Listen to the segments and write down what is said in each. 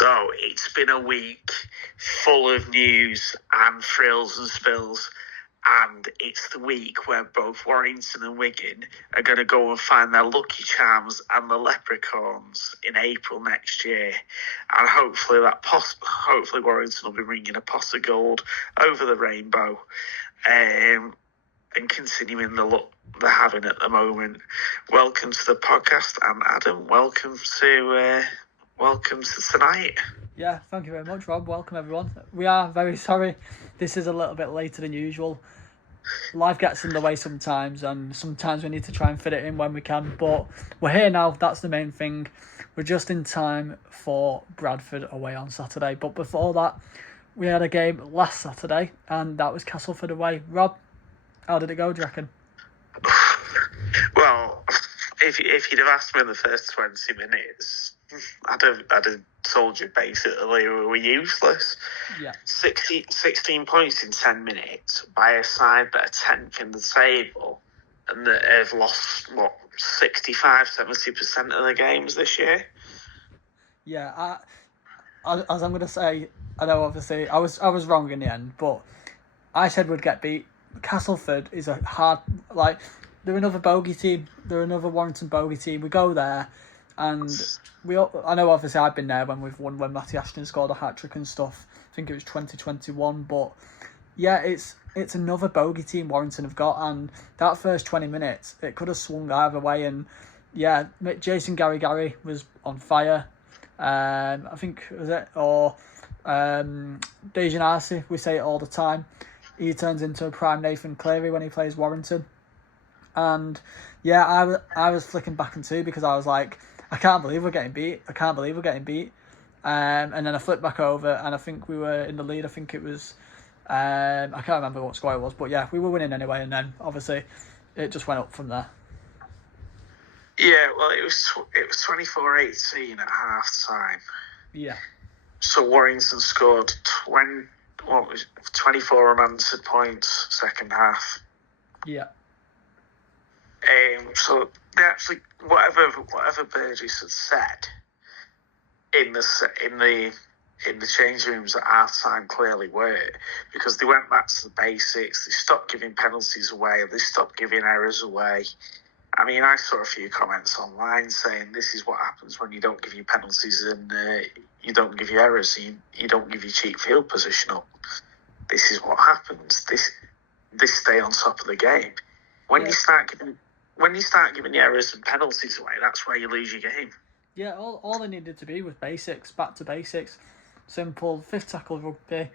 So it's been a week full of news and frills and spills, and it's the week where both Warrington and Wigan are going to go and find their Lucky Charms and the Leprechauns in April next year, and hopefully Warrington will be bringing a pot of gold over the rainbow, and continuing the look they're having at the moment. Welcome to the podcast, and Adam, welcome to tonight. Yeah, thank you very much, Rob. Welcome, everyone. We are very sorry. This is a little bit later than usual. Life gets in the way sometimes, and sometimes we need to try and fit it in when we can. But we're here now. That's the main thing. We're just in time for Bradford away on Saturday. But before that, we had a game last Saturday, and that was Castleford away. Rob, how did it go, do you reckon? Well, if you'd have asked me in the first 20 minutes, I'd have told you basically we were useless. Yeah. 16 points in 10 minutes by a side that are 10th in the table and that have lost, 65-70% of the games this year. Yeah, as I'm going to say, I know obviously I was wrong in the end, but I said we'd get beat. Castleford is a hard, they're another bogey team. They're another Warrington bogey team. We go there, and I know obviously I've been there when we've won, when Matty Ashton scored a hat-trick and stuff. I think it was 2021, but yeah, it's another bogey team Warrington have got, and that first 20 minutes, it could have swung either way, and yeah, Jason Gary was on fire. I think, was it? Or Dejan Arce, we say it all the time. He turns into a prime Nathan Cleary when he plays Warrington. And yeah, I was flicking back and two because I was like, I can't believe we're getting beat. And then I flipped back over, and I think we were in the lead. I think it was, I can't remember what score it was, but yeah, we were winning anyway. And then obviously it just went up from there. Yeah, well, it was 24-18 at half time. Yeah. So Warrington scored 24 unanswered points second half. Yeah. So they actually, whatever Burgess had said in the change rooms at half time clearly worked, because they went back to the basics. They stopped giving penalties away. They stopped giving errors away. I mean, I saw a few comments online saying this is what happens when you don't give your penalties and you don't give your errors, and you don't give your cheap field position up. This is what happens. This stay on top of the game. When you start giving the errors and penalties away, that's where you lose your game. Yeah, all they needed to be was basics, back to basics. Simple, fifth tackle rugby,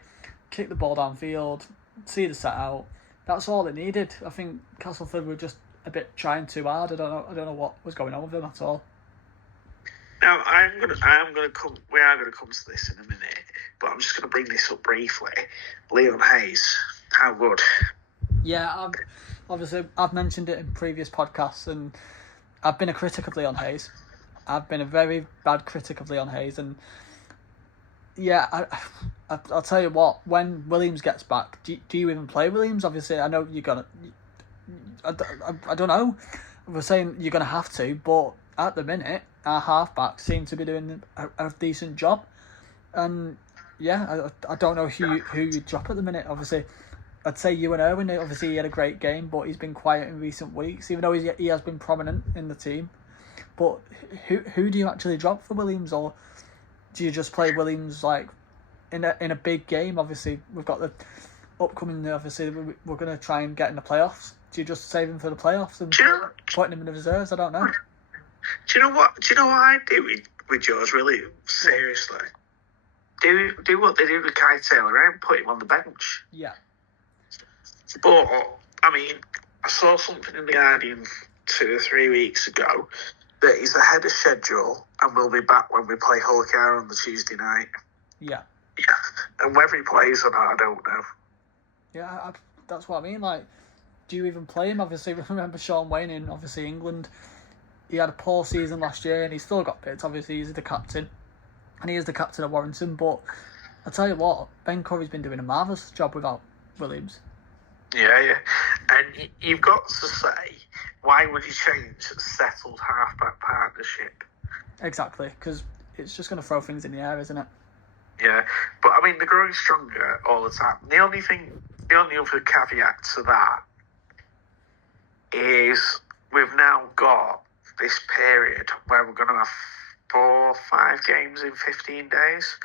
kick the ball downfield, see the set out. That's all it needed. I think Castleford were just a bit trying too hard. I don't know what was going on with them at all. Now we are gonna come to this in a minute, but I'm just gonna bring this up briefly. Leon Hayes, how good? Yeah, I've mentioned it in previous podcasts, and I've been a critic of Leon Hayes. I've been a very bad critic of Leon Hayes, and yeah, I'll tell you what. When Williams gets back, do you even play Williams? Obviously, I know you're gonna. I don't know. We're saying you're gonna have to, but at the minute, our halfbacks seem to be doing a decent job, and yeah, I don't know who you drop at the minute. Obviously, I'd say Ewan Irwin. Obviously, he had a great game, but he's been quiet in recent weeks, even though he has been prominent in the team. But who do you actually drop for Williams, or do you just play Williams in a big game? Obviously, we've got the upcoming. Obviously, we're going to try and get in the playoffs. Do you just save him for the playoffs and putting him in the reserves? I don't know. Do you know what I do with George Williams? Seriously, do what they do with Kai Taylor and put him on the bench. Yeah. But I mean, I saw something in the Guardian 2 or 3 weeks ago that he's ahead of schedule and will be back when we play Hull KR on the Tuesday night. Yeah. And whether he plays or not, I don't know. Yeah, that's what I mean. Do you even play him? Obviously, remember Sean Wayne in obviously England. He had a poor season last year, and he still got picked. Obviously, he's the captain, and he is the captain of Warrington. But I tell you what, Ben Curry's been doing a marvellous job without Williams. Yeah. And you've got to say, why would you change a settled halfback partnership? Exactly, because it's just going to throw things in the air, isn't it? Yeah, but I mean, they're growing stronger all the time. The only other caveat to that is we've now got this period where we're going to have 4 or 5 games in 15 days.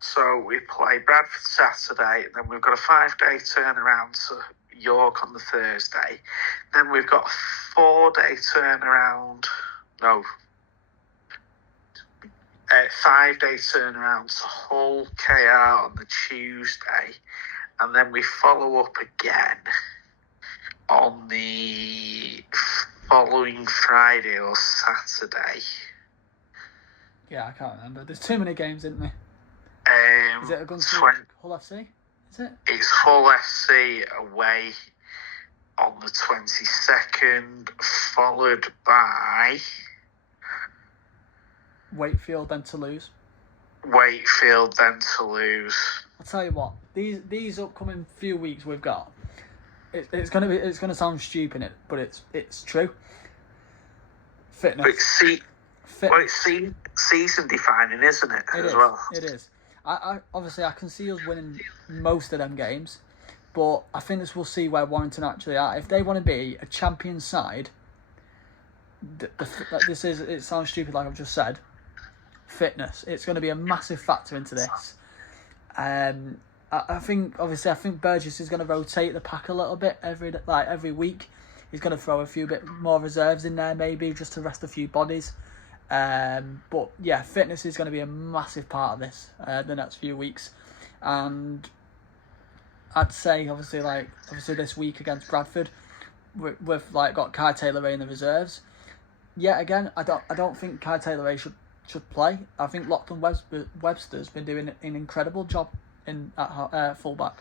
So we play Bradford Saturday, then we've got a 5-day turnaround to York on the Thursday. Then we've got a 4-day turnaround. No. 5-day turnaround to Hull KR on the Tuesday. And then we follow up again on the following Friday or Saturday. Yeah, I can't remember. There's too many games, isn't there? Is it against Hull FC? Is it? It's Hull FC away on the 22nd, followed by Wakefield, then Toulouse. Wakefield, then Toulouse. I'll tell you what. These upcoming few weeks we've got. It's gonna sound stupid, but it's true. Fitness. But it's season defining, isn't it? Well, it is. I obviously I can see us winning most of them games, but I think this will see where Warrington actually are. If they want to be a champion side, it sounds stupid like I've just said. Fitness, it's going to be a massive factor into this. I think Burgess is going to rotate the pack a little bit every week. He's going to throw a few bit more reserves in there, maybe just to rest a few bodies. But yeah, fitness is going to be a massive part of this the next few weeks, and I'd say obviously this week against Bradford, we've got Kai Taylor-Ray in the reserves. Yet again, I don't think Kai Taylor-Ray should play. I think Lachlan Webster's been doing an incredible job at fullback.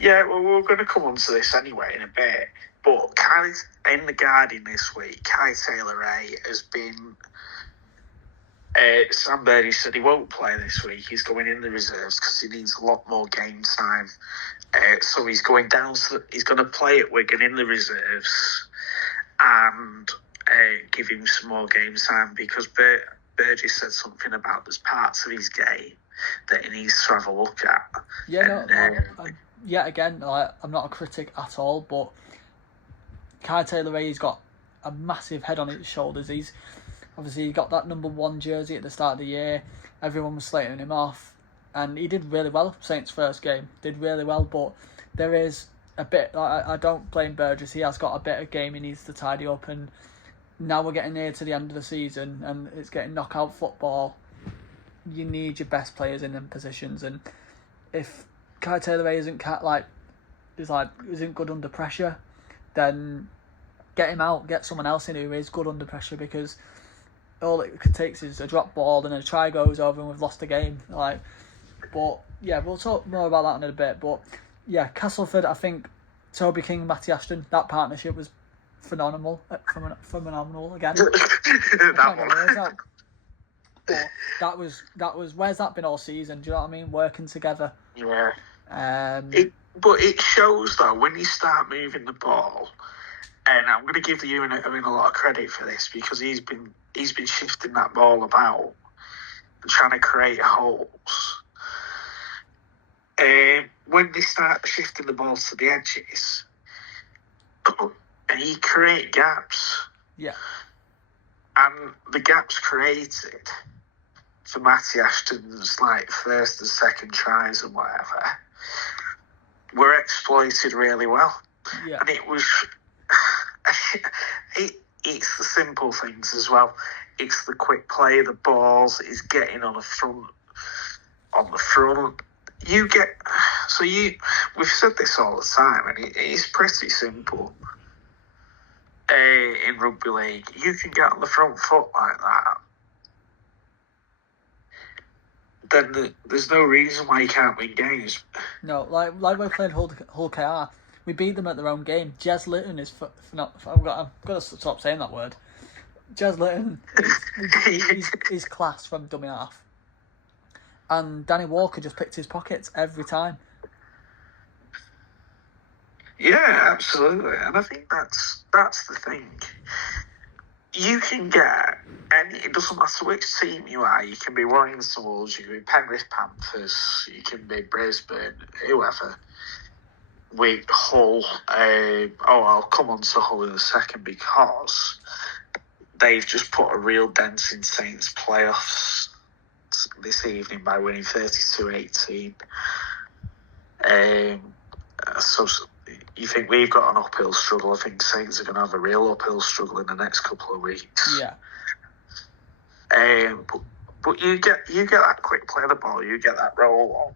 Yeah, well, we're going to come on to this anyway in a bit. But in the Guardian this week, Kai Taylor-Ray has been... Sam Birdie said he won't play this week. He's going in the reserves because he needs a lot more game time. So he's going down. He's going to play at Wigan in the reserves and give him some more game time because Burgess said something about there's parts of his game that he needs to have a look at. Yeah, again, I'm not a critic at all, but Kai Taylor-Ray's got a massive head on his shoulders. He's obviously got that number 1 jersey at the start of the year. Everyone was slating him off, and he did really well. Saints' first game did really well, but there is a bit. I don't blame Burgess. He has got a bit of game he needs to tidy up, and now we're getting near to the end of the season, and it's getting knockout football. You need your best players in them positions, and if Kai Taylor-Ray isn't good under pressure, then get him out, get someone else in who is good under pressure, because all it takes is a drop ball and a try goes over and we've lost the game. But yeah, we'll talk more about that in a bit. But yeah, Castleford, I think Toby King, Matty Ashton, that partnership was phenomenal. Phenomenal again. But that was where's that been all season? Do you know what I mean? Working together. Yeah. But it shows though when you start moving the ball, and I'm going to give Ewan a lot of credit for this because he's been shifting that ball about and trying to create holes. When they start shifting the ball to the edges, and you create gaps. Yeah. And the gaps created for Matty Ashton's first and second tries and whatever were exploited really well. Yeah. And it was it's the simple things as well. It's the quick play, the balls, it's getting on the front. We've said this all the time, and it is pretty simple. In rugby league, you can get on the front foot like that, then there's no reason why you can't win games. No, like we played Hull KR, we beat them at their own game. Jez Litton is I've got to stop saying that word. Jez Litton, he's class from dummy half, and Danny Walker just picked his pockets every time. Yeah, absolutely, and I think that's the thing. you can get any. It doesn't matter which team you are. You can be Warrington Wolves, you can be Penrith Panthers, you can be Brisbane, whoever. With Hull, I'll come on to Hull in a second because they've just put a real dent in Saints' playoffs this evening by winning 32-18. So you think we've got an uphill struggle? I think Saints are going to have a real uphill struggle in the next couple of weeks. Yeah. But you get that quick play of the ball, you get that roll on,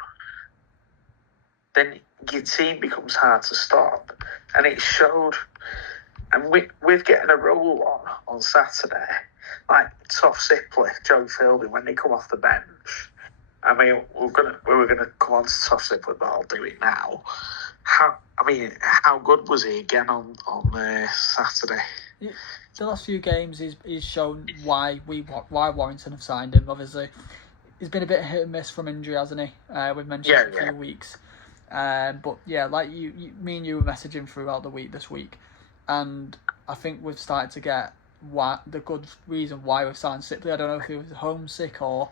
then your team becomes hard to stop, and it showed. And with getting a roll on Saturday, like Toff Sipley, Joe Philby, when they come off the bench. I mean, we were gonna come on to Toff Sipley, but I'll do it now. How good was he again on Saturday? The last few games, he's shown why Warrington have signed him. Obviously, he's been a bit hit and miss from injury, hasn't he? We've mentioned it a few weeks. But yeah, like me and you were messaging throughout the week this week, and I think we've started to get the good reason why we've signed Sipley. I don't know if he was homesick or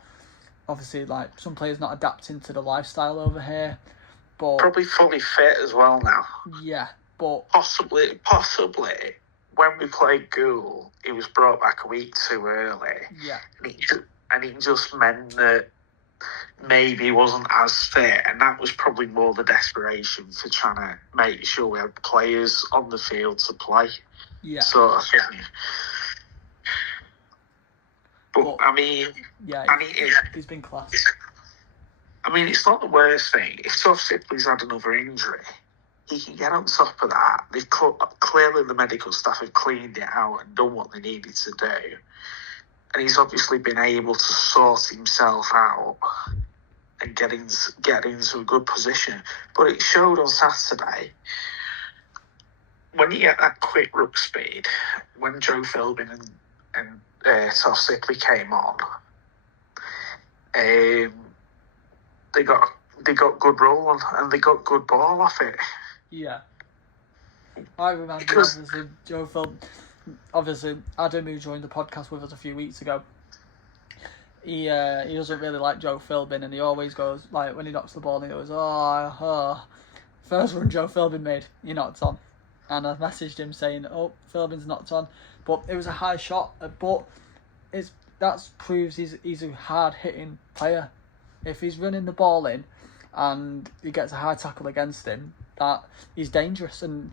obviously like some players not adapting to the lifestyle over here, but probably fully fit as well now. Yeah, but possibly when we played Gould, he was brought back a week too early. Yeah, and it just meant that maybe he wasn't as fit, and that was probably more the desperation for trying to make sure we had players on the field to play. Yeah. Sort of thing. But I mean, he's been class. I mean, it's not the worst thing. If Toff Sipley's had another injury, he can get on top of that. They've clearly the medical staff have cleaned it out and done what they needed to do. And he's obviously been able to sort himself out and get into a good position. But it showed on Saturday, when you get that quick ruck speed, when Joe Philbin and Toff Sipley came on, they got good roll on and they got good ball off it. Yeah. I remember obviously Joe Philbin. Obviously, Adam, who joined the podcast with us a few weeks ago, he doesn't really like Joe Philbin, and he always goes, like, when he knocks the ball, he goes, first run Joe Philbin made, he knocked on. And I messaged him saying, Philbin's knocked on. But it was a high shot, but that proves he's a hard-hitting player. If he's running the ball in and he gets a high tackle against him, that he's dangerous. And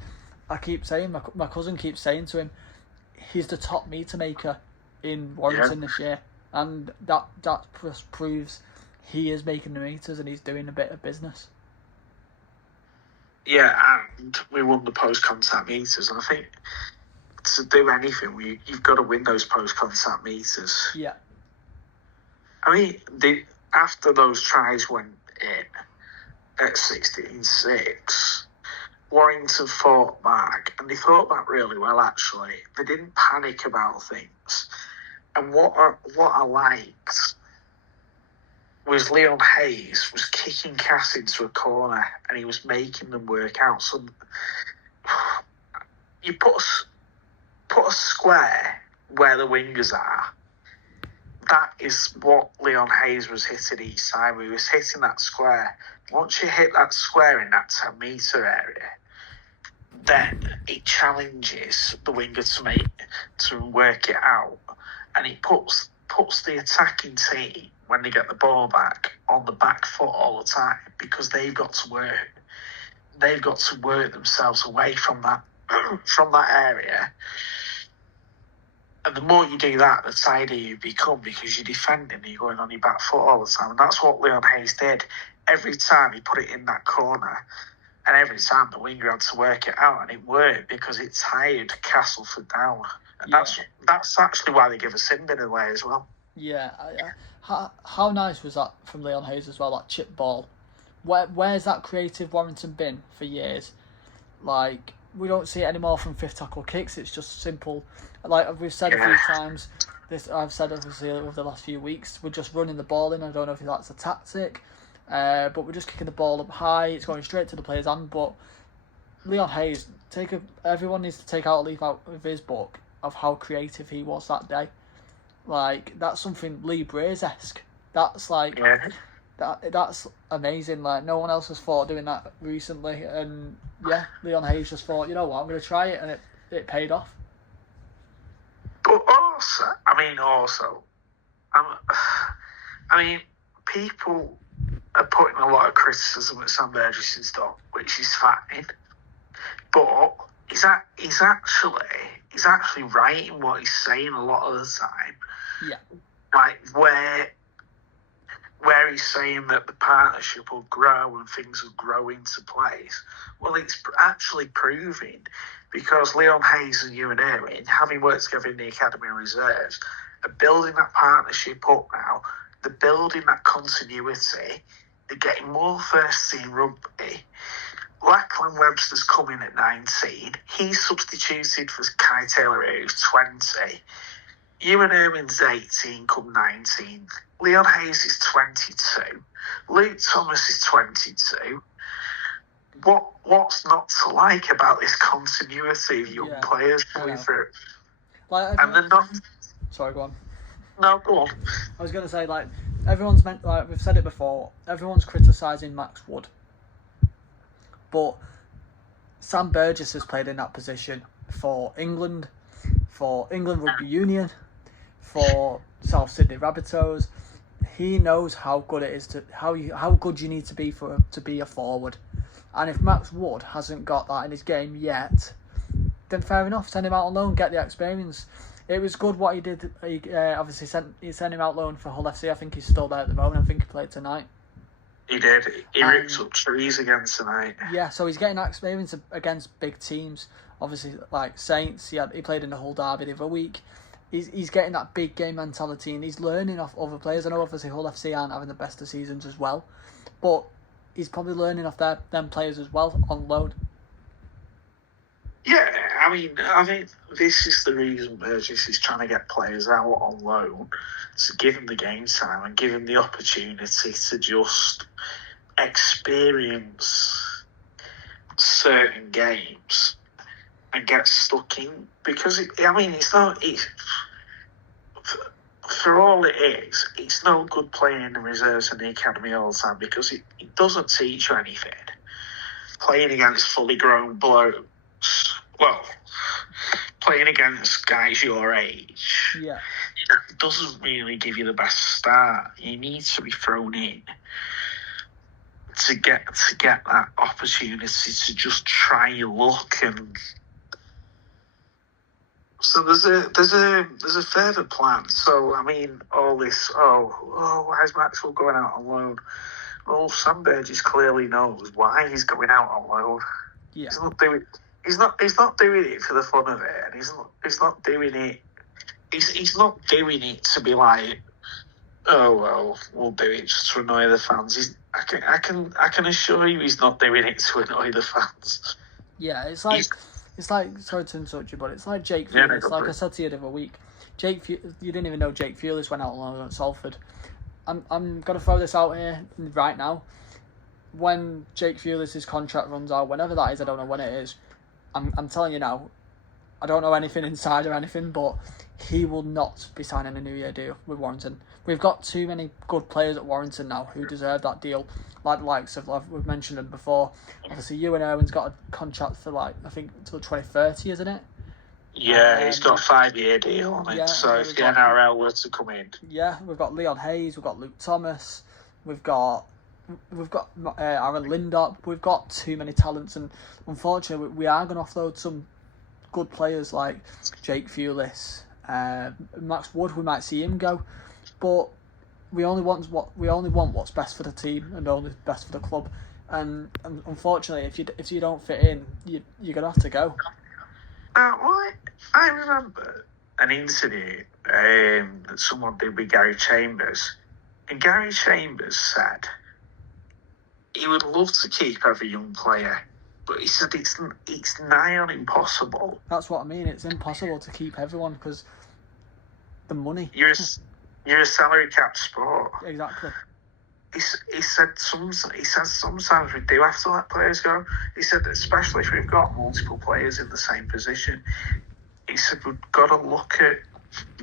I keep saying, my cousin keeps saying to him, he's the top meter maker in Warrington this year, and that just proves he is making the meters and he's doing a bit of business. Yeah, and we won the post-contact meters, and I think to do anything, you've got to win those post-contact meters. Yeah. I mean, after those tries went in at 16-6, Warrington fought back, and they fought back really well, actually. They didn't panic about things. And what I liked was Leon Hayes was kicking Cass into a corner, and he was making them work out. So you put a square where the wingers are. That is what Leon Hayes was hitting each time. He was hitting that square. Once you hit that square in that 10-metre area, then it challenges the winger to work it out, and it puts the attacking team, when they get the ball back, on the back foot all the time, because they've got to work themselves away from that area. And the more you do that, the tighter you become, because you're defending and you're going on your back foot all the time. And that's what Leon Hayes did. Every time he put it in that corner, and every time the winger had to work it out, and it worked because it tired Castleford down. And that's actually why they give a sin bin away as well. Yeah. How nice was that from Leon Hayes as well, that chip ball? Where's that creative Warrington been for years? Like, we don't see it anymore from fifth tackle kicks. It's just simple. Like we've said a few times, I've said obviously over the last few weeks, we're just running the ball in. I don't know if that's a tactic, but we're just kicking the ball up high. It's going straight to the player's hand. But Leon Hayes, everyone needs to take out a leaf out of his book. of how creative he was that day. Like, that's something Lee Braze-esque. That's like, that's amazing. Like, no one else has thought of doing that recently. And yeah, Leon Hayes just thought, you know what, I'm going to try it, and it paid off. But also, people are putting a lot of criticism at Sam Burgess's dog, which is fine. But he's actually right in what he's saying a lot of the time. Yeah. Like where he's saying that the partnership will grow and things will grow into place. Well, it's actually proving, because Leon Hayes and Ewan Irwin, having worked together in the Academy Reserves, are building that partnership up now. They're building that continuity. They're getting more first team rugby. Lachlan Webster's coming at 19. He's substituted for Kai Taylor, who's 20. Ewan Irwin's 18 come 19. Leon Hayes is 22. Luke Thomas is 22. What's not to like about this continuity of young players going through? Like, and they're not. Sorry, go on. No, go on. I was going to say, like, everyone's meant, like we've said it before, everyone's criticising Max Wood, but Sam Burgess has played in that position for England Rugby Union, for South Sydney Rabbitohs. He knows how good it is to how good you need to be to be a forward. And if Max Wood hasn't got that in his game yet, then fair enough, send him out on loan, get the experience. It was good what he did. He obviously sent him out loan for Hull FC. I think he's still there at the moment. I think he played tonight. He did. He ripped up trees again tonight. Yeah, so he's getting that experience against big teams. Obviously, like Saints, he played in the Hull derby the other week. He's getting that big game mentality, and he's learning off other players. I know obviously Hull FC aren't having the best of seasons as well, but he's probably learning off them players as well on loan. Yeah, I mean, this is the reason Burgess is trying to get players out on loan, to give them the game time and give them the opportunity to just experience certain games and get stuck in. Because for all it is, it's no good playing in the reserves and the academy all the time, because it doesn't teach you anything. Playing against fully grown blokes, well, playing against guys your age, doesn't really give you the best start. You need to be thrown in to get that opportunity to just try your luck. And so there's a further plan. So I mean, all this, why is Maxwell going out on loan? Well, Sam Burgess clearly knows why he's going out on loan. Yeah. He's not doing it for the fun of it, and he's not doing it. He's not doing it to be like, oh well, we'll do it just to annoy the fans. I can assure you, he's not doing it to annoy the fans. Yeah, it's like sorry to interrupt you, but it's like Jake Fewlis. Like I said to you the other week, you didn't even know Jake Fewlis went out on loan at Salford. I'm gonna throw this out here right now. When Jake Fewlis' contract runs out, whenever that is, I don't know when it is. I'm telling you now, I don't know anything inside or anything, but he will not be signing a New Year deal with Warrington. We've got too many good players at Warrington now who deserve that deal, like the likes of, we've mentioned them before. Obviously, Ewan Irwin's got a contract for I think until 2030, isn't it? Yeah, he's got a 5-year deal on it. Yeah, so if the NRL were to come in, we've got Leon Hayes, we've got Luke Thomas, we've got Aaron Lindop. We've got too many talents, and unfortunately, we are going to offload some good players like Jake Fewlis, Max Wood. We might see him go, but we only want what's best for the team and only best for the club. And unfortunately, if you don't fit in, you're gonna have to go. I remember an interview that someone did with Gary Chambers, and Gary Chambers said he would love to keep every young player, but he said it's nigh on impossible. That's what I mean. It's impossible to keep everyone because the money. You're a salary cap sport. Exactly. He said sometimes we do have to let players go. He said that especially if we've got multiple players in the same position. he said we've got to look at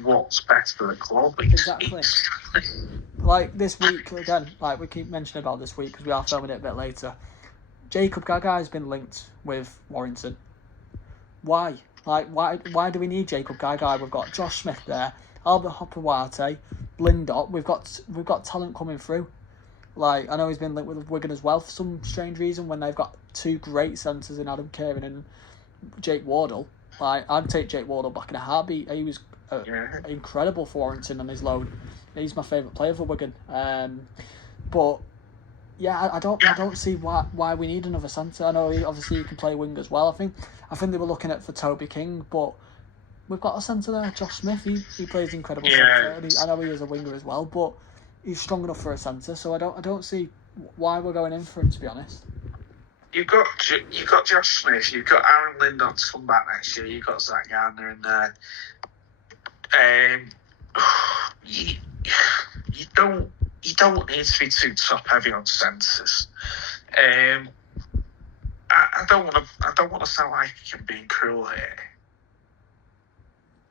what's best for the club. Exactly. Like this week again, like we keep mentioning about this week because we are filming it a bit later. Jacob Gaga has been linked with Warrington. Why? Like why do we need Jacob Gaga? We've got Josh Smith there, Albert Hopewarte, Blindot. We've got talent coming through. Like I know he's been linked with Wigan as well for some strange reason when they've got two great centres in Adam Kieran and Jake Wardle. Like I'd take Jake Wardle back in a heartbeat. He was incredible for Warrington on his loan. He's my favourite player for Wigan. But yeah, I don't see why we need another centre. I know obviously you can play wing as well. I think they were looking at for Toby King, but we've got a centre there, Josh Smith. He plays incredible centre. And I know he is a winger as well, but he's strong enough for a centre. So I don't see why we're going in for him, to be honest. You've got Josh Smith. You've got Aaron Lindon to come back next year. You've got Zach Gardner in there. You don't need to be too top heavy on centres. I don't want to sound like I'm being cruel here.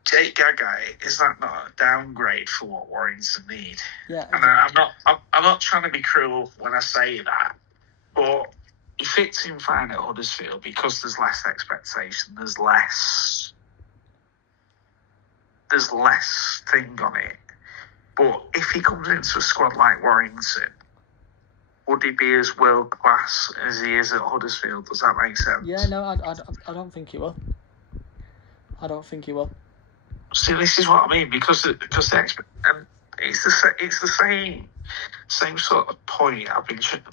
Jake Gaga, is that not a downgrade for what Warrington need? Yeah, exactly. And I'm not trying to be cruel when I say that, but he fits in fine at Huddersfield because there's less expectation. There's less thing on it. But if he comes into a squad like Warrington, would he be as world class as he is at Huddersfield? Does that make sense? Yeah, no, I don't think he will. I don't think he will. See, this is what I mean because and it's the same sort of point I've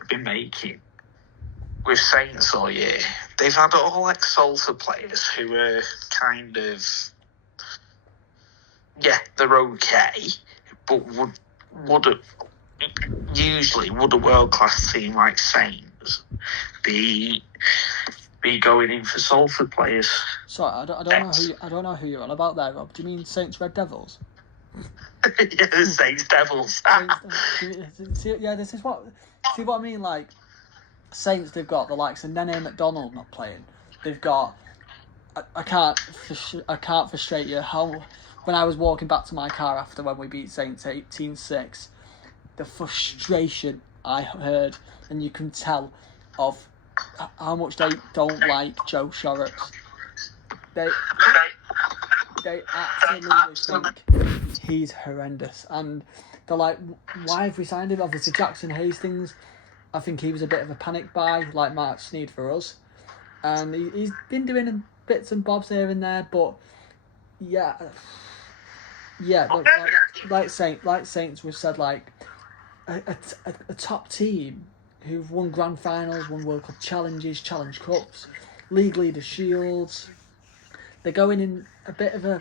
been making with Saints all year. They've had all ex-Salford players who are kind of they're okay, but would a world-class team like Saints be going in for Salford players? Sorry, I don't know who you're on about there, Rob. Do you mean Saints Red Devils? Yeah, the Saints Devils. This is what I mean. Like Saints, they've got the likes of Nene McDonald not playing. They've got I can't frustrate you how. When I was walking back to my car after when we beat Saints 18-6, the frustration I heard, and you can tell, of how much they don't like Joe Shorrocks. They absolutely think he's horrendous. And they're like, why have we signed him? Obviously, Jackson Hastings, I think he was a bit of a panic buy, like Mark Sneed for us. And he's been doing bits and bobs here and there, but yeah, like Saints, we've said, like a top team who've won grand finals, won World Cup challenges, Challenge Cups, League Leader Shields. They're going in a bit of a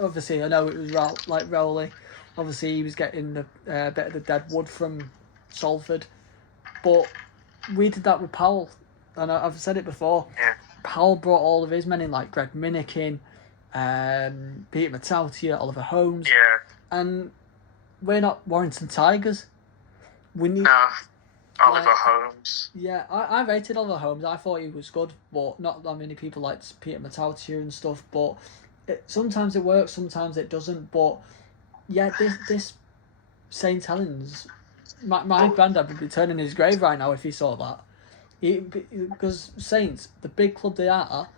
obviously I know it was like Rowley. Obviously he was getting the bit of the dead wood from Salford, but we did that with Powell, and I've said it before. Yeah. Powell brought all of his men in, like Greg Minikin, Peter Matautia, Oliver Holmes, and we're not Warrington Tigers. We need Oliver Holmes. Yeah, I rated Oliver Holmes. I thought he was good, but not that many people liked Peter Matautia and stuff. But sometimes it works, sometimes it doesn't. But yeah, this St Helens, my granddad would be turning his grave right now if he saw that. Because Saints, the big club they are,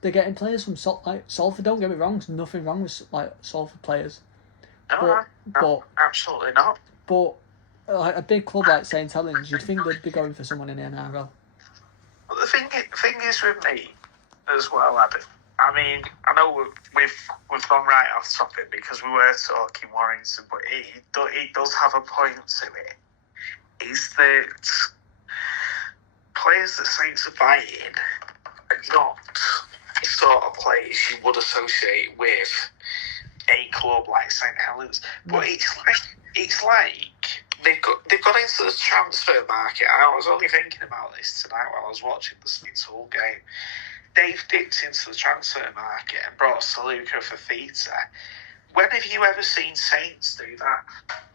they're getting players from Salford. Don't get me wrong, there's nothing wrong with Salford players. No, absolutely not. But like a big club like St Helens, you'd think they'd be going for someone in the NRL. But the thing is with me as well, Adam. I mean, I know we've gone right off topic because we were talking Warrington, but it does have a point to it. Is that players that Saints are buying are not the sort of players you would associate with a club like St Helens. But it's like they've got into the transfer market. I was only thinking about this tonight while I was watching the Saints Hull game. They've dipped into the transfer market and brought Saluka for Theta. When have you ever seen Saints do that?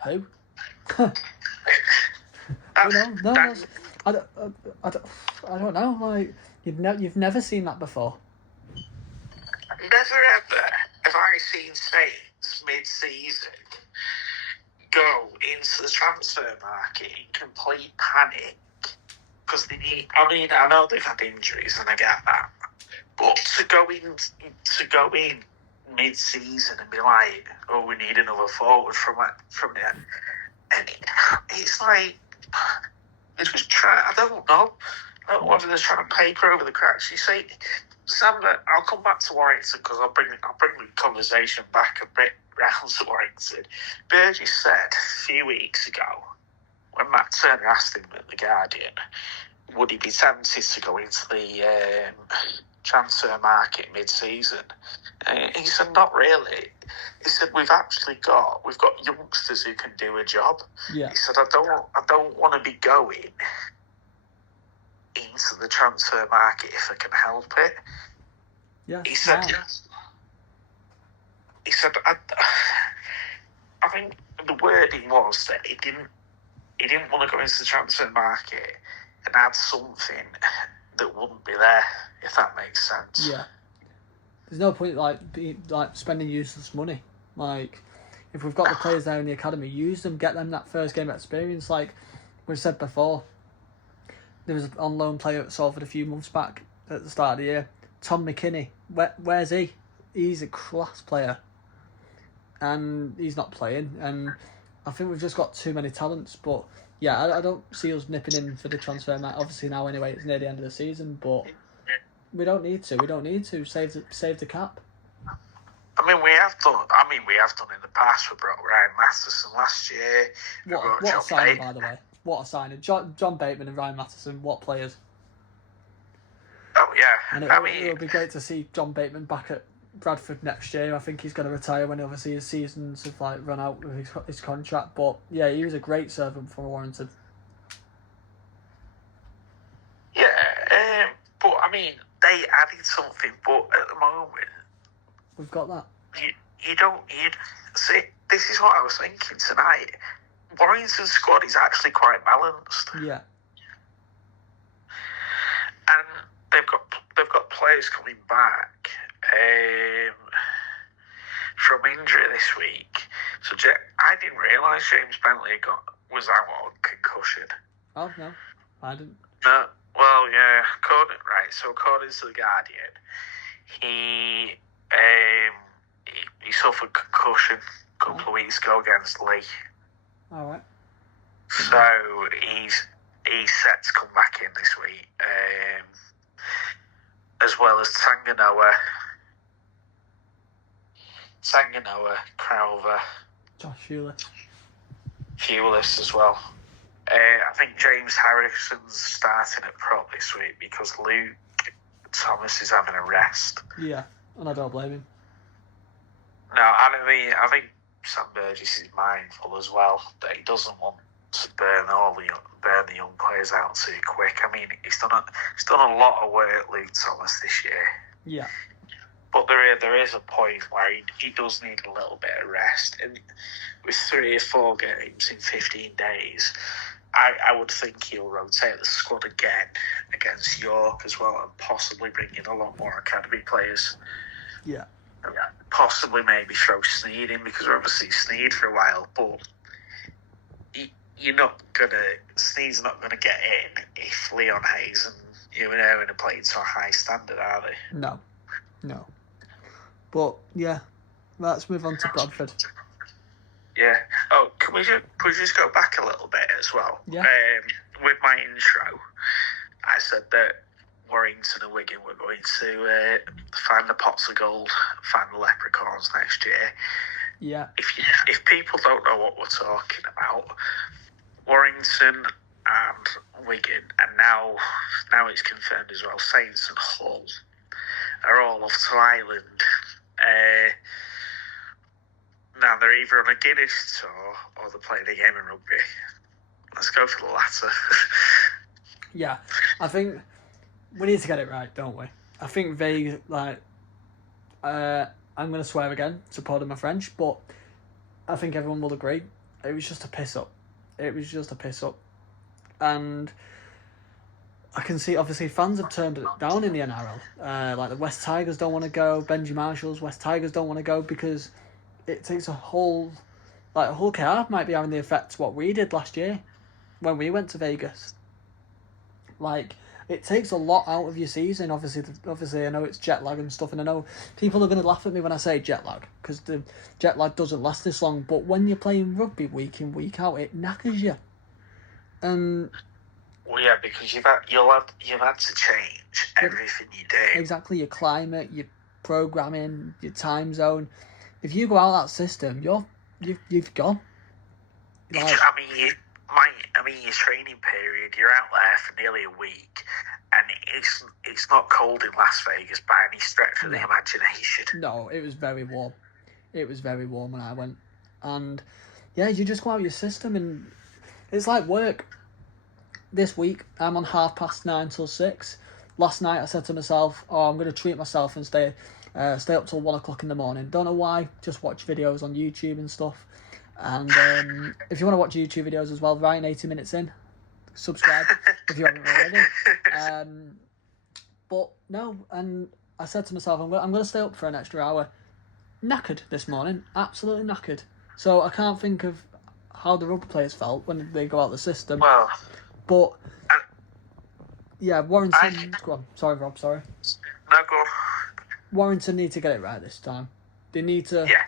Who? I don't know. Like you've never seen that before. never ever have I seen Saints mid-season go into the transfer market in complete panic because they need. I mean, I know they've had injuries and I get that, but to go in mid-season and be like, "Oh, we need another forward from there," and it's like they're just trying. I don't know whether they're trying to paper over the cracks. You see, Sam, I'll come back to Warrington because I'll bring the conversation back a bit round to Warrington. Burgess said a few weeks ago when Matt Turner asked him at The Guardian, would he be tempted to go into the transfer market mid-season? He said, not really. He said, we've got youngsters who can do a job. Yeah. He said, I don't want to be going into the transfer market if I can help it. Yeah. He said, wow. I think the wording was that he didn't want to go into the transfer market and add something that wouldn't be there, if that makes sense. Yeah. There's no point spending useless money. Like, if we've got the players there in the academy, use them, get them that first game experience. Like we said before, there was an on loan player at Salford a few months back at the start of the year, Tom McKinney. Where's he? He's a class player, and he's not playing. And I think we've just got too many talents. But yeah, I don't see us nipping in for the transfer match. Obviously now anyway, it's near the end of the season, but we don't need to. We don't need to save the cap. I mean, we have done in the past. We brought Ryan Masterson last year. What a signing, by the way. What a signing. John Bateman and Ryan Masterson, what players. Oh, yeah. And it would be great to see John Bateman back at Bradford next year. I think he's going to retire when obviously his seasons have run out with his contract. But yeah, he was a great servant for Warrington. Yeah, but I mean, they added something, but at the moment, we've got that. You don't need. See, this is what I was thinking tonight. Warrington's squad is actually quite balanced. Yeah. And they've got players coming back from injury this week. So I didn't realise James Bentley was out on concussion. Oh no, I didn't. No, well, yeah. According to the Guardian, he suffered concussion a couple of weeks ago against Lee. All right. So he's set to come back in this week, as well as Tanganoa, Crowther, Josh Fulis as well. I think James Harrison's starting at prop this week because Luke Thomas is having a rest. Yeah, and I don't blame him. No, I think Sam Burgess is mindful as well that he doesn't want to burn the young players out too quick. I mean, he's done a lot of work, Luke Thomas, this year. Yeah. But there is a point where he does need a little bit of rest. And with 3 or 4 games in 15 days, I would think he'll rotate the squad again against York as well, and possibly bring in a lot more academy players. Yeah. Possibly maybe throw Sneed in, because we're obviously Sneed for a while, but Sneed's not gonna get in if Leon Hayes and are playing to a high standard, are they? No. But yeah, let's move on to Bradford. Yeah. Oh, can we just go back a little bit as well? Yeah. With my intro, I said that Warrington and Wigan were going to find the pots of gold, find the leprechauns next year. Yeah. If people don't know what we're talking about, Warrington and Wigan, and now it's confirmed as well, Saints and Hull are all off to Ireland. Now they're either on a Guinness tour or they're playing a game of rugby. Let's go for the latter. Yeah, I think we need to get it right, don't we? I think I'm going to swear again, to pardon my French, but I think everyone will agree. It was just a piss up. And I can see, obviously, fans have turned it down in the NRL. Like the West Tigers don't want to go. Benji Marshall's West Tigers don't want to go because it takes a whole... Like, Hull KR might be having the effect what we did last year when we went to Vegas. Like, it takes a lot out of your season. Obviously, I know it's jet lag and stuff, and I know people are going to laugh at me when I say jet lag, because the jet lag doesn't last this long, but when you're playing rugby week in, week out, it knackers you. And... Well, yeah, because you've had to change everything you do. Exactly, your climate, your programming, your time zone. If you go out that system, you've gone. Like, your training period, you're out there for nearly a week, and it's not cold in Las Vegas by any stretch of the imagination. No, it was very warm. It was very warm when I went. And, yeah, you just go out your system, and it's like work. This week, I'm on 9:30 till 6. Last night, I said to myself, I'm going to treat myself and stay up till 1 o'clock in the morning. Don't know why, just watch videos on YouTube and stuff. And if you want to watch YouTube videos as well, Ryan 80 Minutes In, subscribe if you haven't already. But no, and I said to myself, I'm going to stay up for an extra hour. Knackered this morning, absolutely knackered. So I can't think of how the rugby players felt when they go out the system. Well, but yeah, Warrington. Go on. Sorry, Rob. Sorry. No, go on. Warrington need to get it right this time. They need to. Yeah.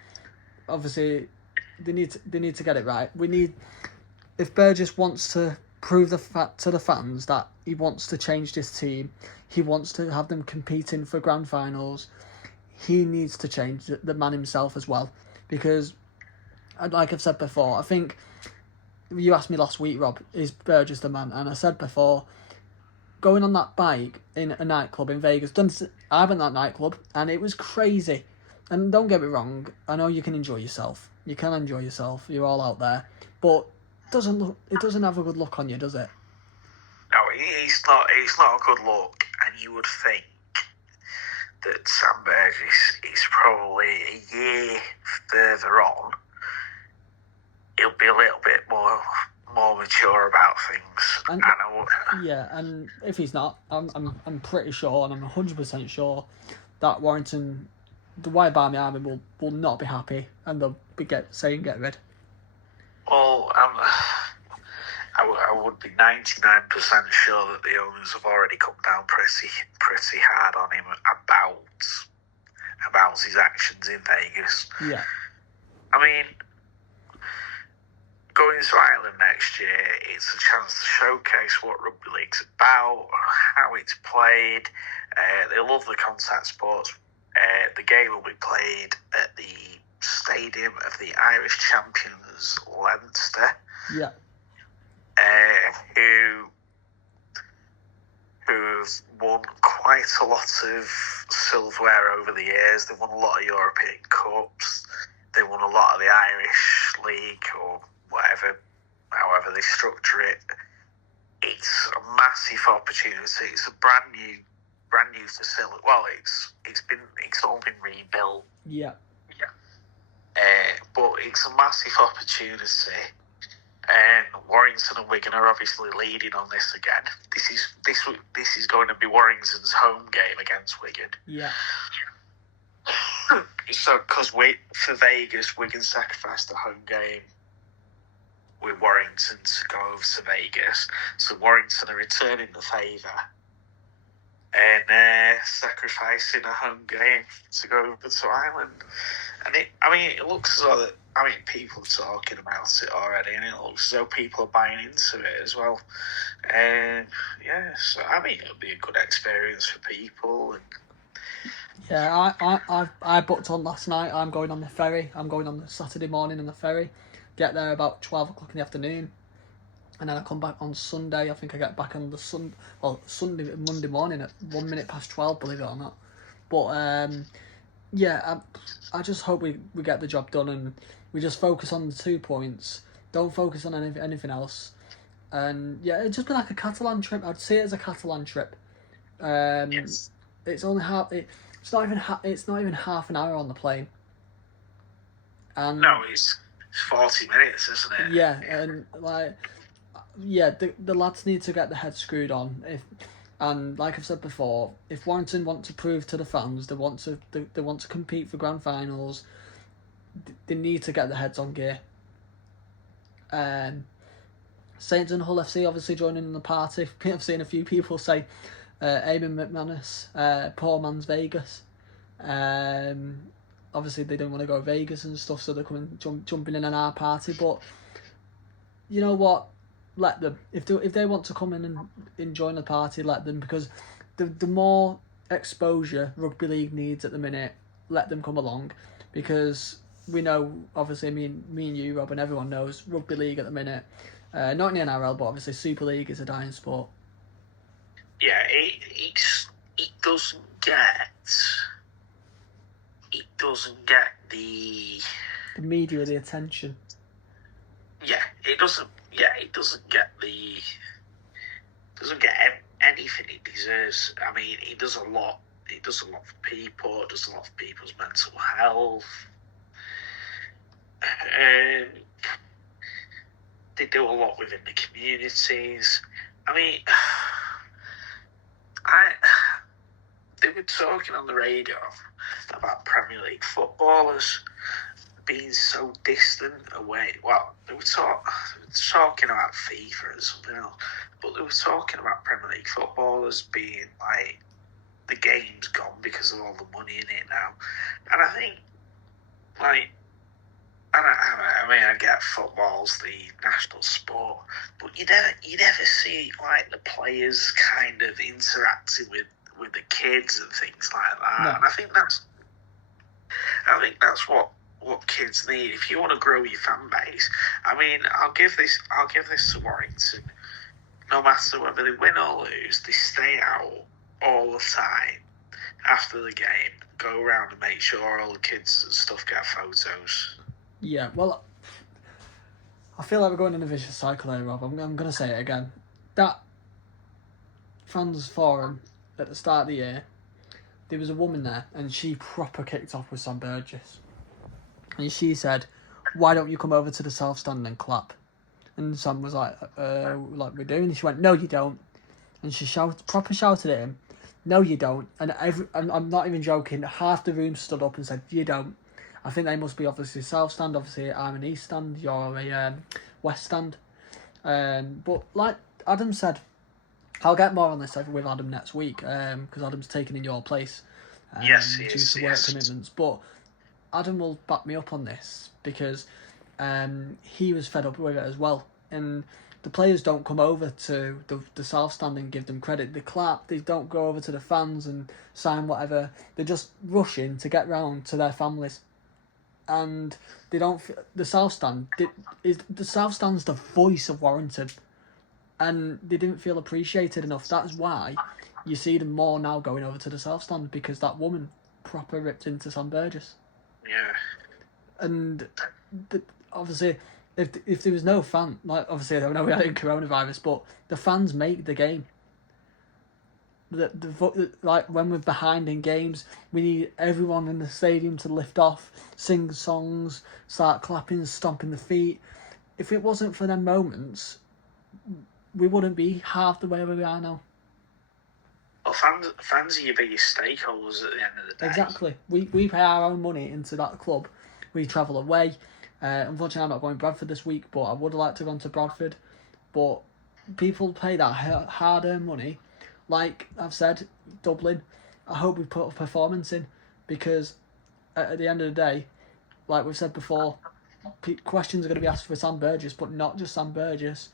Obviously, they need to get it right. We need. If Burgess wants to prove to the fans that he wants to change this team, he wants to have them competing for grand finals, he needs to change the man himself as well. Because, like I've said before, I think you asked me last week, Rob, is Burgess the man? And I said before, going on that bike in a nightclub in Vegas, I went to that nightclub and it was crazy. And don't get me wrong, I know you can enjoy yourself. You can enjoy yourself. You're all out there, but it doesn't have a good look on you, does it? No, it's not a good look, and you would think that Sam Burgess is probably a year further on. He'll be a little bit more mature about things. And if he's not, I'm pretty sure, and I'm 100% sure that Warrington, the White Army Army will not be happy, and they'll be saying get rid. Well, I would be 99% sure that the owners have already come down pretty hard on him about his actions in Vegas. Yeah. I mean, going to Ireland next year, it's a chance to showcase what rugby league's about, how it's played. They love the contact sports. The game will be played at the stadium of the Irish champions, Leinster. Yeah. Who've won quite a lot of silverware over the years. They've won a lot of European Cups. They won a lot of the Irish League, or whatever, however they structure it. It's a massive opportunity. It's a brand new facility. Well, it's all been rebuilt. Yeah. But it's a massive opportunity. And Warrington and Wigan are obviously leading on this again. This is going to be Warrington's home game against Wigan. Yeah. So, because for Vegas, Wigan sacrificed the home game with Warrington to go over to Vegas. So Warrington are returning the favour and sacrificing a home game to go over to Ireland. And it looks as though people are talking about it already, and it looks as though people are buying into it as well. And so it'll be a good experience for people. And yeah, I booked on last night. I'm going on the ferry. I'm going on the Saturday morning on the ferry. Get there about 12 o'clock in the afternoon, and then I come back on Sunday. I think I get back on Monday morning at 1 minute past 12. Believe it or not, but I just hope we get the job done and we just focus on the 2 points. Don't focus on anything else. And yeah, it'd just be like a Catalan trip. I'd see it as a Catalan trip. yes. It's only it's not even half an hour on the plane. And no, it's 40 minutes, isn't it? Yeah, and like the lads need to get their heads screwed on. And like I've said before, if Warrington want to prove to the fans they want to compete for grand finals, they need to get their heads on gear. Saints and Hull FC obviously joining in the party. I've seen a few people say 80MinutesIn, poor man's Vegas. Obviously they don't want to go to Vegas and stuff, so they're coming jumping in on our party. But you know what? Let them. If they want to come in and join the party, let them, because the more exposure Rugby League needs at the minute, let them come along, because we know, obviously, me and you, Rob, and everyone knows Rugby League at the minute, not in the NRL, but obviously Super League is a dying sport. Yeah, it doesn't get the media, the attention. It doesn't get anything it deserves. I mean, it does a lot. It does a lot for people. It does a lot for people's mental health. They do a lot within the communities. I mean, they were talking on the radio about Premier League footballers being so distant away. Well, they were talking about FIFA and something else, but they were talking about Premier League footballers being like, the game's gone because of all the money in it now. And I think, like, I get football's the national sport, but you never see like the players kind of interacting with the kids and things like that. No. And I think that's what kids need. If you want to grow your fan base, I mean, I'll give this to Warrington. No matter whether they win or lose, they stay out all the time after the game, go around and make sure all the kids and stuff get photos. Yeah, well, I feel like we're going in a vicious cycle here, Rob. I'm going to say it again. That fans forum at the start of the year, there was a woman there, and she proper kicked off with Sam Burgess. And she said, "Why don't you come over to the south stand and clap?" And Sam was like we're doing. And she went, "No, you don't." And she proper shouted at him, "No, you don't." And I'm not even joking, half the room stood up and said, "You don't." I think they must be obviously south stand. Obviously, I'm an east stand. You're a west stand. But like Adam said, I'll get more on this with Adam next week, because Adam's taking in your place. Yes, due to work commitments. But Adam will back me up on this, because he was fed up with it as well. And the players don't come over to the south stand and give them credit. They clap. They don't go over to the fans and sign whatever. They just rush in to get round to their families. And they don't. The south stand the south stand's the voice of Warrington, and they didn't feel appreciated enough. That's why you see them more now going over to the south stand, because that woman proper ripped into Sam Burgess. Yeah. And obviously, if there was no fan, like, obviously I don't know we had coronavirus, but the fans make the game. Like when we're behind in games, we need everyone in the stadium to lift off, sing songs, start clapping, stomping the feet. If it wasn't for them moments, we wouldn't be half the way where we are now. Well, fans are your biggest stakeholders at the end of the day. Exactly. We pay our own money into that club. We travel away. Unfortunately, I'm not going to Bradford this week, but I would like to go to Bradford. But people pay that hard-earned money. Like I've said, Dublin, I hope we put a performance in, because at the end of the day, like we've said before, questions are going to be asked for Sam Burgess, but not just Sam Burgess.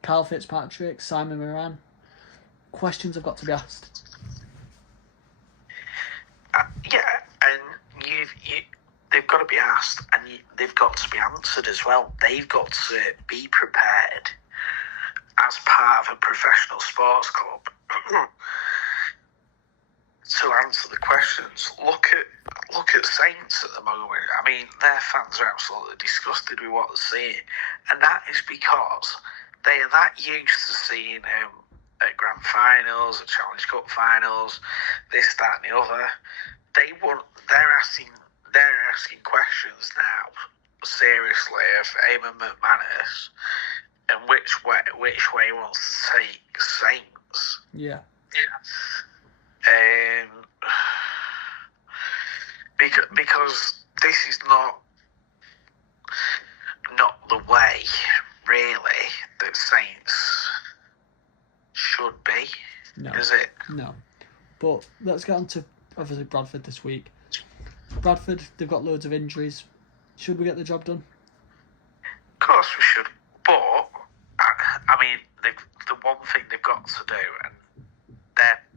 Carl Fitzpatrick, Simon Moran. Questions have got to be asked. And they've got to be asked, and they've got to be answered as well. They've got to be prepared as part of a professional sports club to answer the questions. Look at Saints at the moment. I mean, their fans are absolutely disgusted with what they're seeing, and that is because they are that used to seeing at grand finals, at Challenge Cup finals, this, that, and the other. They're asking questions now, seriously, of Eamon McManus, and which way he wants to take Saints. Yeah. Because this is not the way, really, that Saints should be, No. is it? No. But let's get on to, obviously, Bradford this week. Bradford, they've got loads of injuries. Should we get the job done? Of course we should. But, I mean, the one thing they've got to do, and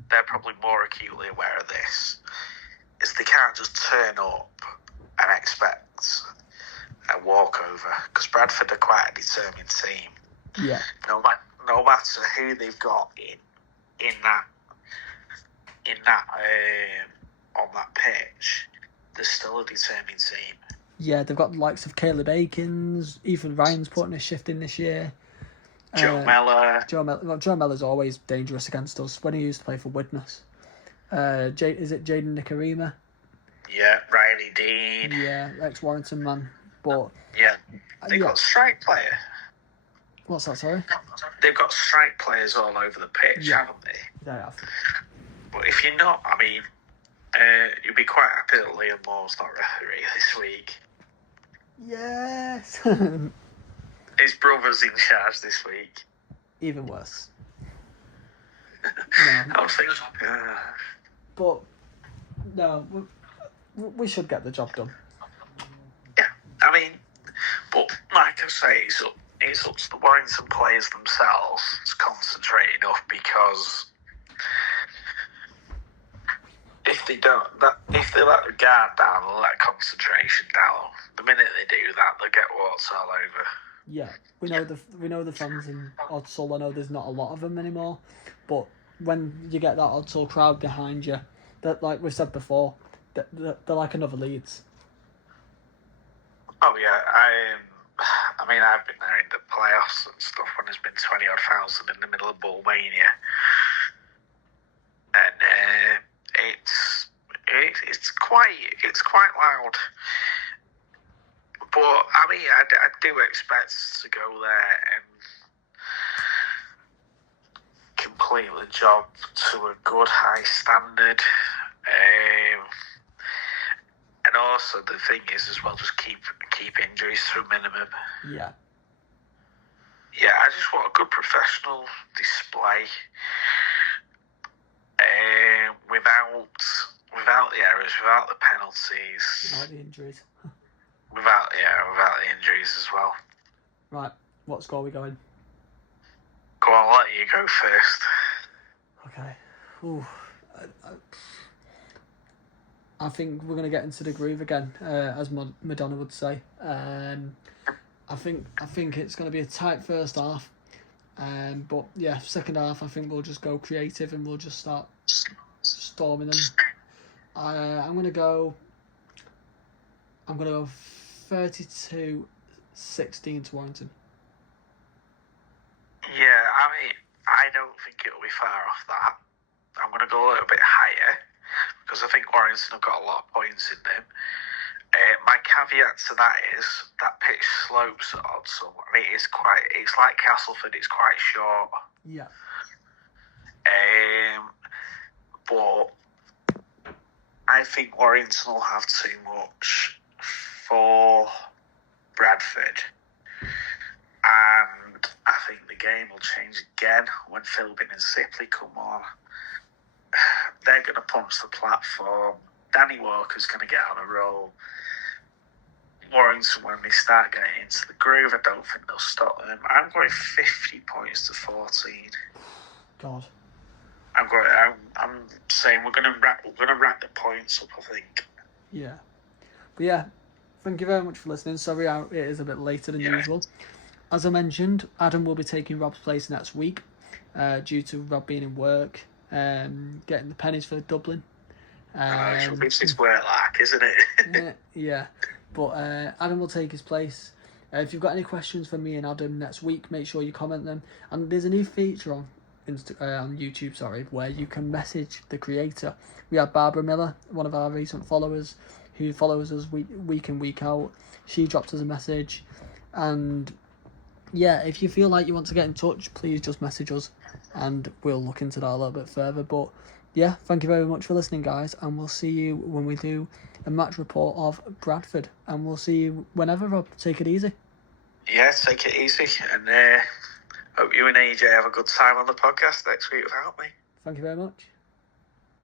they're probably more acutely aware of this, is they can't just turn up and expect a walkover, because Bradford are quite a determined team. Yeah. No matter who they've got in that on that pitch, they're still a determined team. Yeah, they've got the likes of Caleb Akins, Ethan Ryan's putting a shift in this year. Joe Mellor. Joe Mellor's always dangerous against us when he used to play for Widnes. Is it Jaden Nicarima? Yeah, Riley Dean. Yeah, ex-Warrington man. But yeah, they've got strike player. What's that, sorry? They've got strike players all over the pitch, haven't they? They have. But if you're not, I mean, you'll be quite happy that Liam Moore's not referee this week. Yes. His brother's in charge this week. Even worse. No. I was thinking. But no, we should get the job done. Yeah, I mean, but like I say, it's up to the Warrington players themselves to concentrate enough, because if they let the guard down and let concentration down, the minute they do that, they'll get warts all over. Yeah, we know the fans in Odsall. I know there's not a lot of them anymore, but when you get that Odsall crowd behind you, that, like we've said before, they're like another Leeds. Oh yeah, I mean, I've been there in the playoffs and stuff when there's been 20-odd thousand in the middle of Bullmania, and it's quite loud. But I mean, I do expect us to go there and complete the job to a good high standard. And also the thing is as well, just keep injuries to a minimum. Yeah. Yeah, I just want a good professional display, without the errors, without the penalties, Without the injuries. without the injuries as well. Right, what score are we going? Go on, I'll let you go first. Okay. Ooh. I think we're going to get into the groove again, as Madonna would say. I think it's going to be a tight first half, but yeah, second half I think we'll just go creative and we'll just start storming them. I'm going to go 32-16 to Warrington. Yeah, I mean, I don't think it'll be far off that. I'm going to go a little bit higher, because I think Warrington have got a lot of points in them. My caveat to that is that pitch slopes at Odsall. I mean, it's like Castleford, it's quite short. Yeah. But I think Warrington will have too much for Bradford. And I think the game will change again when Philbin and Sipley come on. They're going to punch the platform. Danny Walker's going to get on a roll. Warrington, when they start getting into the groove, I don't think they'll stop them. I'm going 50 points to 14. God. I'm saying we're going to rack the points up, I think. Yeah. But yeah, thank you very much for listening. Sorry it is a bit later than usual. As I mentioned, Adam will be taking Rob's place next week, due to Rob being in work, getting the pennies for Dublin. It's his work like, isn't it? Yeah. But Adam will take his place. If you've got any questions for me and Adam next week, make sure you comment them. And there's a new feature on YouTube, where you can message the creator. We had Barbara Miller, one of our recent followers, who follows us week in, week out. She dropped us a message, and yeah, if you feel like you want to get in touch, please just message us and we'll look into that a little bit further. But yeah, thank you very much for listening, guys, and we'll see you when we do a match report of Bradford, and we'll see you whenever, Rob. Take it easy. Yeah, take it easy, and hope you and AJ have a good time on the podcast next week without me. Thank you very much.